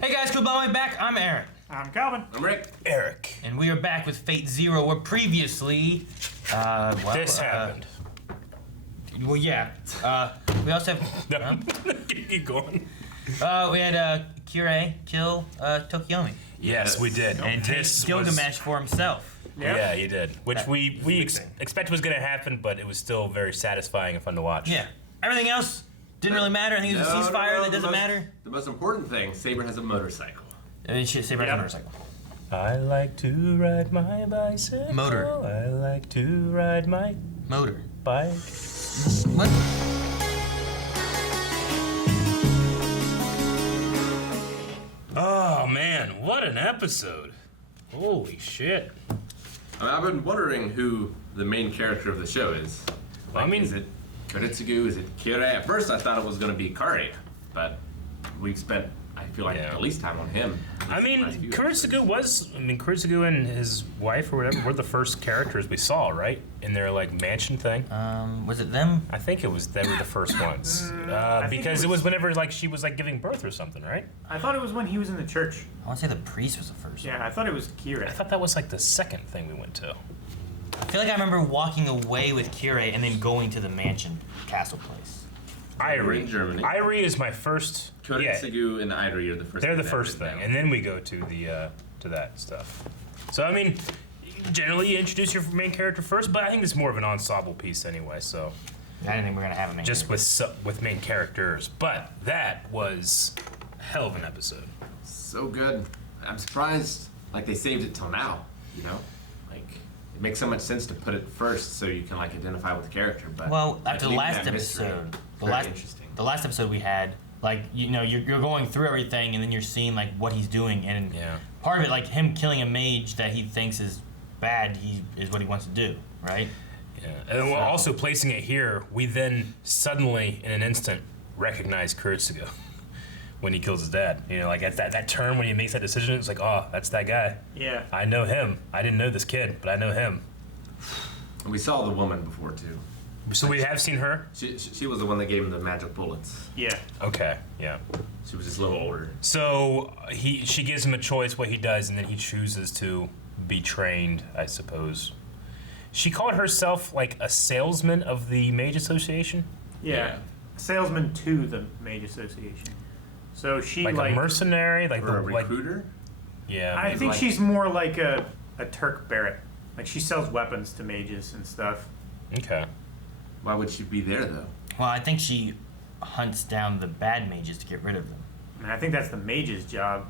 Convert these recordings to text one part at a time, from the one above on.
Hey guys, cool blowing back. I'm Aaron. I'm Calvin. I'm Rick. Eric. And we are back with Fate Zero, where previously, This happened. Well, yeah. We also have, No. Keep going. we had Kirei kill Tokiomi Yes, we did. and take this Gilgamesh for himself. Yep. Yeah, you did. Which we expected was going to happen, but it was still very satisfying and fun to watch. Yeah. Everything else didn't really matter. I think it was a ceasefire that doesn't matter. The most important thing, Saber has a motorcycle. Saber has a motorcycle. I like to ride my bicycle. Motor. I like to ride my Motor. bike. What? Oh man, what an episode! Holy shit! I've been wondering who the main character of the show is. Well, I mean, is it Kuretsugu? Is it Kirei? At first, I thought it was going to be Kari, but we spent, I feel like, the least time on him. I mean, Kuretsugu and his wife or whatever were the first characters we saw, right? In their like mansion thing. Was it them? I think they were the first ones, because it was whenever like she was like giving birth or something, right? I thought it was when he was in the church. I want to say the priest was the first. Yeah, I thought it was I Kira. thought that was like the second thing we went to. I feel like I remember walking away with Kirei and then going to the mansion castle place. Irie. in Germany. Irie is my first. Kuretsugu and Irie are the first. They're the thing first that thing, and then we go to the to that stuff. So I mean, generally you introduce your main character first, but I think it's more of an ensemble piece anyway. So I didn't think we were gonna have a main. just with main characters, but that was a hell of an episode. So good. I'm surprised, like, they saved it till now, you know? Like, it makes so much sense to put it first so you can, like, identify with the character, but... Well, like, after the leaving last that mystery, episode, very interesting. the last episode we had, like, you know, you're going through everything and then you're seeing like what he's doing, and part of it, like him killing a mage that he thinks is bad, is what he wants to do, right? Yeah, and then also placing it here, we then suddenly, in an instant, recognize Kuretsugu when he kills his dad. You know, like at that turn when he makes that decision, it's like, oh, that's that guy. Yeah. I know him. I didn't know this kid, but I know him. And we saw the woman before, too. So we have seen her? She was the one that gave him the magic bullets. Yeah. Okay, yeah. She was just a little older. So she gives him a choice what he does, and then he chooses to be trained, I suppose. She called herself like a salesman of the Mage Association? Yeah. Salesman to the Mage Association. So she like a mercenary, like or a recruiter? Like, yeah. I think she's more like a Turk Barrett. Like she sells weapons to mages and stuff. Okay. Why would she be there, though? Well, I think she hunts down the bad mages to get rid of them. I mean, I think that's the mage's job.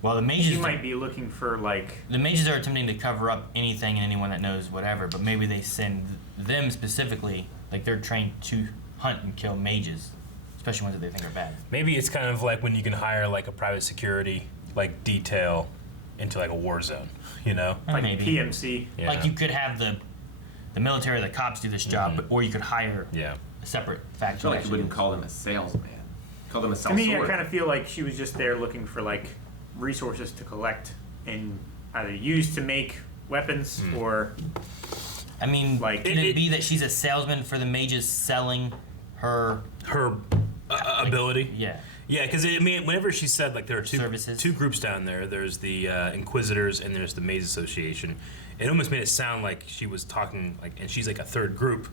Well, the mages... She might be looking for, like... The mages are attempting to cover up anything and anyone that knows whatever, but maybe they send them specifically, like they're trained to hunt and kill mages, especially ones that they think are bad. Maybe it's kind of like when you can hire like a private security like detail into like a war zone, you know? Like maybe. PMC. Yeah. Like you could have the military or the cops do this job, or you could hire Yeah. a separate I faction. feel like you wouldn't call them a salesman. Call them a To salesman. me, I kind of feel like she was just there looking for, like, resources to collect and either use to make weapons or... I mean, like, could it be that she's a salesman for the mages selling her ability? Yeah. Yeah, because I mean, whenever she said like there are two groups down there, there's the Inquisitors and there's the Mage Association. It almost made it sound like she was talking like, and she's like a third group,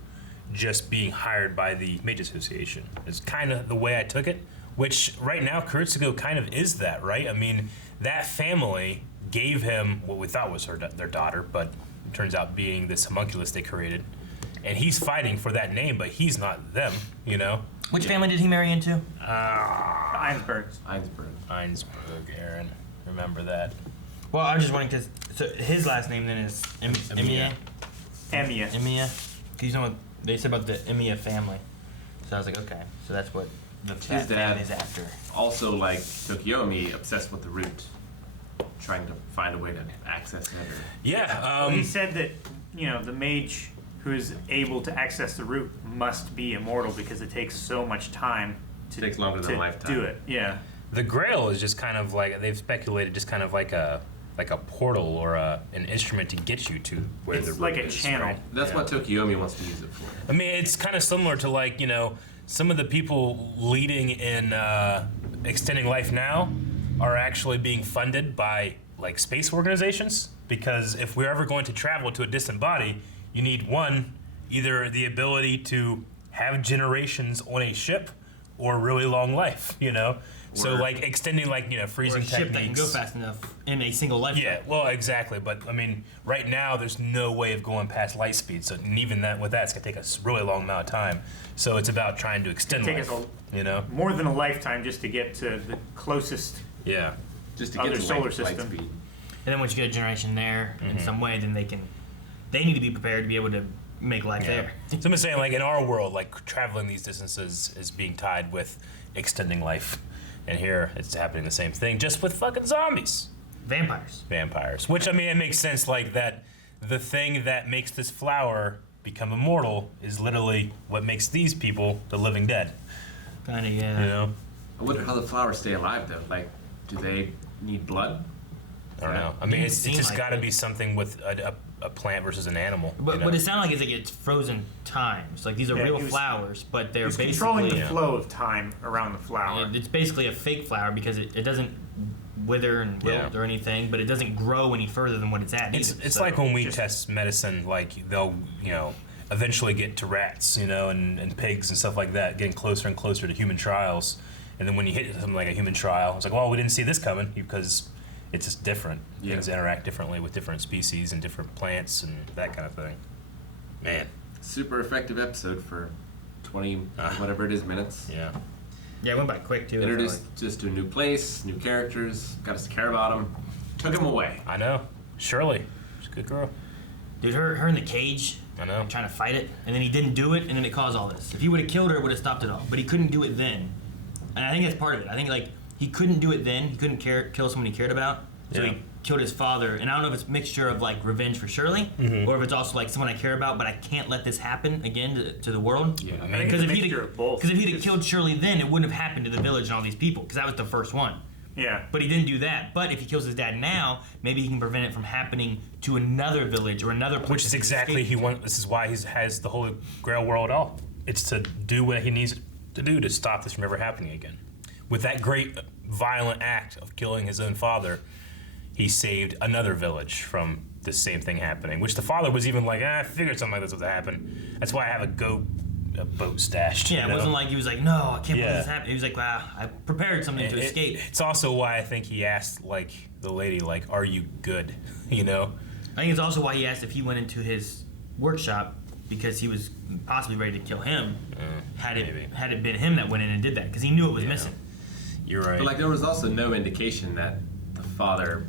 just being hired by the Mage Association. It's kind of the way I took it. Which right now, Kuretsugu kind of is that, right? I mean, that family gave him what we thought was their daughter, but it turns out being this homunculus they created, and he's fighting for that name, but he's not them, you know. Which family did he marry into? Einsbergs. Einsberg, Aaron. Remember that. Well, I was just wondering because his last name then is Emiya. Emiya. Emiya. You know what they said about the Emiya family, so I was like, okay, so that's what His dad family's after. Also, like Tokiomi, obsessed with the root, trying to find a way to access it. Yeah. He said that, you know, the mage who is able to access the root must be immortal because it takes so much time to, takes longer than a lifetime. Do it. Yeah. The Grail is just kind of like, they've speculated, just kind of like a portal or an instrument to get you to where the root like a is, channel. right? That's what Tokiomi wants to use it for. I mean, it's kind of similar to like, you know, some of the people leading in extending life now are actually being funded by like space organizations, because if we're ever going to travel to a distant body, you need one, either the ability to have generations on a ship or really long life, you know? So like extending like, you know, freezing or a ship techniques. that can go fast enough in a single lifetime. Yeah, well, exactly. But I mean, right now there's no way of going past light speed. So and even that with that, it's gonna take us a really long amount of time. So it's about trying to extend life. You know, more than a lifetime just to get to the closest. Yeah, just to other get to solar light system. speed. And then once you get a generation there in some way, then they need to be prepared to be able to make life there. So I'm just saying, like in our world, like traveling these distances is being tied with extending life, and here it's happening the same thing, just with fucking zombies. Vampires. Which I mean, it makes sense. Like that, the thing that makes this flower become immortal is literally what makes these people the living dead. Kind of, yeah. You know. I wonder how the flowers stay alive though. Like, do they need blood? I don't know. I mean, it's just like got to it. be something with a plant versus an animal. But you know? what it sounded like is like it's frozen times. Like these are real flowers, but they're It's basically controlling the flow of time around the flower. It's basically a fake flower because it doesn't wither and wilt or anything, but it doesn't grow any further than what it's at. It's like when we test medicine, like they'll, you know, eventually get to rats, you know, and pigs and stuff like that, getting closer and closer to human trials. And then when you hit something like a human trial, it's like, well, we didn't see this coming because it's just different. Yeah. Things interact differently with different species and different plants and that kind of thing. Man. Super effective episode for 20 whatever it is minutes. Yeah. Yeah, it went by quick too. Introduced just to a new place, new characters, got us to care about them, took them away. I know. Shirley, she's a good girl. Dude, her in the cage. I know. Trying to fight it, and then he didn't do it, and then it caused all this. If he would have killed her, it would have stopped it all. But he couldn't do it then, and I think that's part of it. I think like he couldn't do it then. He couldn't kill someone he cared about, so he killed his father. And I don't know if it's a mixture of like revenge for Shirley, or if it's also like someone I care about, but I can't let this happen again to the world. Yeah, I think it's a mixture of both. Because if he'd have killed Shirley then, it wouldn't have happened to the village and all these people, because that was the first one. Yeah. But he didn't do that. But if he kills his dad now, maybe he can prevent it from happening to another village or another place. Which is exactly this is why he has the Holy Grail world at all. It's to do what he needs to do to stop this from ever happening again. With that great violent act of killing his own father, he saved another village from the same thing happening. Which the father was even like, I figured something like this would happen. That's why I have a boat stashed. Yeah, you know? it wasn't like he was like, no, I can't believe this happened. He was like, wow, I prepared something to escape. It's also why I think he asked like the lady, like, are you good? You know? I think it's also why he asked if he went into his workshop, because he was possibly ready to kill him had it been him that went in and did that, because he knew it was missing. You're right. But like there was also no indication that the father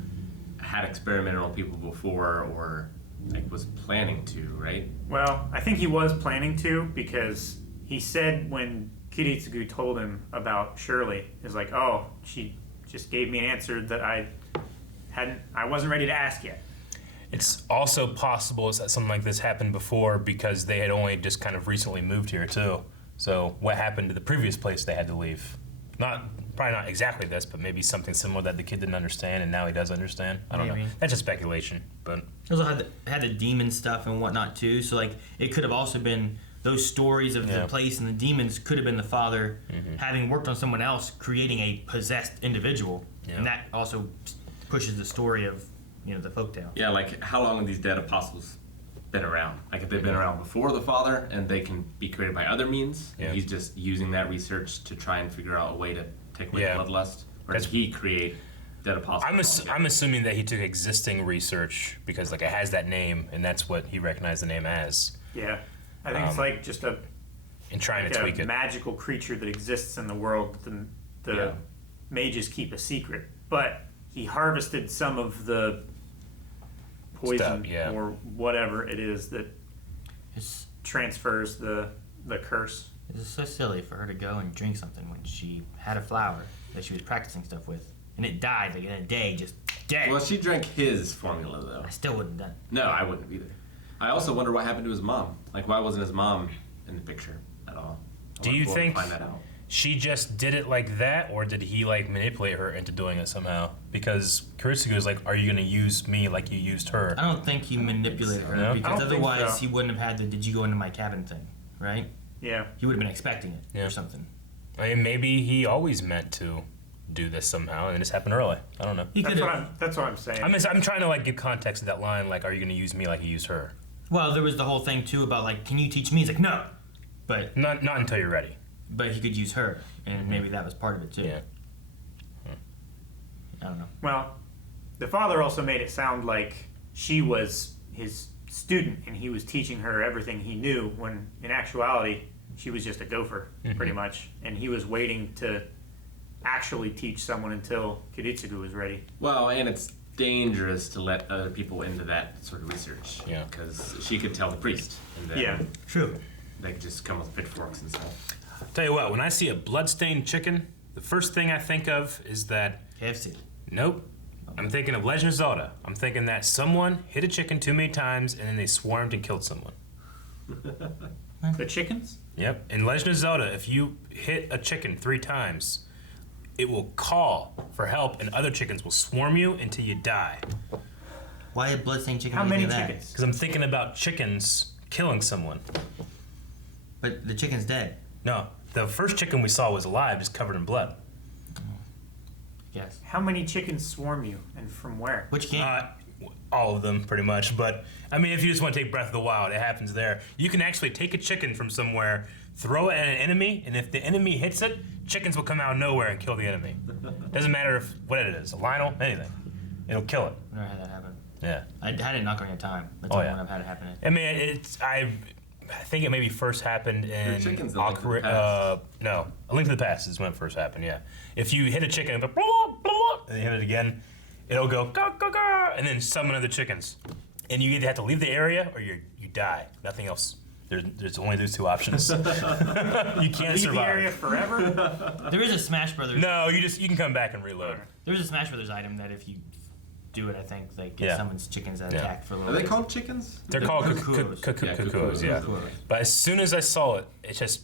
had experimented on people before or like was planning to, right? Well, I think he was planning to, because he said when Kiritsugu told him about Shirley, is like, oh, she just gave me an answer that I wasn't ready to ask yet. It's also possible that something like this happened before because they had only just kind of recently moved here too. So what happened to the previous place they had to leave? Probably not exactly this, but maybe something similar that the kid didn't understand and now he does understand. I don't know. That's just speculation, but He also had the demon stuff and whatnot too. So like it could have also been those stories of the place and the demons could have been the father having worked on someone else creating a possessed individual, and that also pushes the story of the folktale. Yeah, like how long have these dead apostles been around? Like if they've been around before the father and they can be created by other means, and he's just using that research to try and figure out a way to take away bloodlust, or did he create dead apostles? I'm assuming that he took existing research because like it has that name and that's what he recognized the name as. Yeah, I think it's like just a tweak it. Magical creature that exists in the world. The mages keep a secret, but he harvested some of the poison or whatever it is that transfers the curse. It's so silly for her to go and drink something when she had a flower that she was practicing stuff with, and it died like in a day, just dead. Well, she drank his formula though. I still wouldn't have done it. No, I wouldn't either. I also wonder what happened to his mom. Like, why wasn't his mom in the picture at all? Do you think find that out. She just did it like that, or did he like manipulate her into doing it somehow? Because Kuritsugu is like, "Are you gonna use me like you used her?" I don't think he manipulated her, No? because otherwise he wouldn't have had the "Did you go into my cabin?" thing, right? Yeah. He would have been expecting it or something. I mean, maybe he always meant to do this somehow, and it just happened early. I don't know. That's what I'm saying. I'm trying to like give context to that line. Like, are you going to use me like you used her? Well, there was the whole thing too about like, can you teach me? He's like, no, but Not until you're ready. but he could use her, and maybe that was part of it too. Yeah. I don't know. Well, the father also made it sound like she was his student and he was teaching her everything he knew, when in actuality she was just a gopher, pretty much, and he was waiting to actually teach someone until Kiritsugu was ready. Well, and it's dangerous to let other people into that sort of research. Yeah. Because she could tell the priest, and then Yeah. True. they could just come with pitchforks and stuff. Tell you what, when I see a bloodstained chicken, the first thing I think of is that, KFC. nope, I'm thinking of Legend of Zelda. I'm thinking that someone hit a chicken too many times and then they swarmed and killed someone. The chickens? Yep. In Legend of Zelda, if you hit a chicken 3 times, it will call for help and other chickens will swarm you until you die. Why a bloodstained chicken? How would many do that? chickens? Because I'm thinking about chickens killing someone. But the chicken's dead. No, the first chicken we saw was alive, just covered in blood. Yes. How many chickens swarm you, and from where? Which game? All of them, pretty much. But, I mean, if you just want to take Breath of the Wild, it happens there. You can actually take a chicken from somewhere, throw it at an enemy, and if the enemy hits it, chickens will come out of nowhere and kill the enemy. Doesn't matter what it is, a Lionel, anything. It'll kill it. I've never had that happen. Yeah. I had it in Ocarina of Time. That's Oh, the yeah. one I've had it happen in. I mean, I think it maybe first happened in chickens in A Link to the Past. No, A Link to the Past is when it first happened. Yeah, if you hit a chicken, it'll go, blah, blah, blah, and you hit it again, it'll go ga, ga, ga, and then summon other chickens, and you either have to leave the area or you die. Nothing else. There's only those 2 options. You can't Leave survive. the area forever? There is a Smash Brothers. No, you can come back and reload. There is a Smash Brothers item that if you do it, I think like Yeah. it summons chickens that Yeah. attack for a little Are they bit. called chickens? They're called cuckoos. cuckoos, yeah. Cuckoos. But as soon as I saw it, it just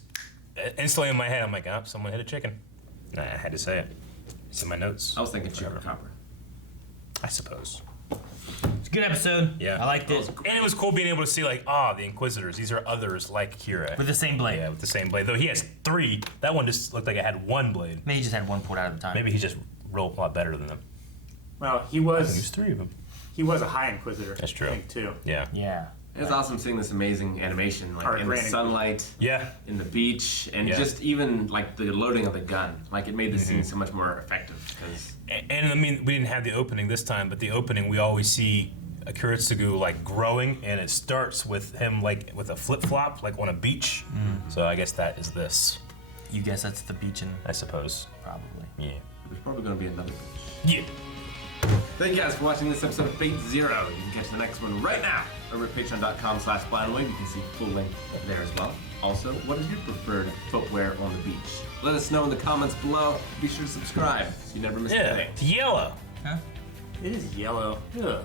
instantly in my head, I'm like, oh, someone hit a chicken. And I had to say it. It's in my notes. I was thinking chupacabra. I suppose. It's a good episode. Yeah. I liked it. And it was cool being able to see, like, the Inquisitors. These are others like Kira. With the same blade. Yeah, with the same blade. Though he has 3. That one just looked like it had 1 blade. Maybe he just had one pulled out at a time. Maybe he just rolled a lot better than them. Well, he He was used 3 of them. a High Inquisitor. That's true. I think, too. Yeah. Yeah. It's awesome seeing this amazing animation, like Or in the granted. sunlight, Yeah. in the beach, and Yeah. just even like the loading of the gun. Like it made the scene so much more effective. Because And I mean, we didn't have the opening this time, but the opening, we always see Kiritsugu, like, growing, and it starts with him, like, with a flip-flop, like, on a beach. So I guess that is this, You guess that's the beach and I suppose. probably. Yeah. there's probably going to be another beach. Yeah. Thank you guys for watching this episode of Fate Zero. You can catch the next one right now over at patreon.com/blindwave. You can see full link there as well. Also, what is your preferred footwear on the beach? Let us know in the comments below. Be sure to subscribe so you never miss Yeah. anything. Yellow. Huh? It is yellow. Ugh.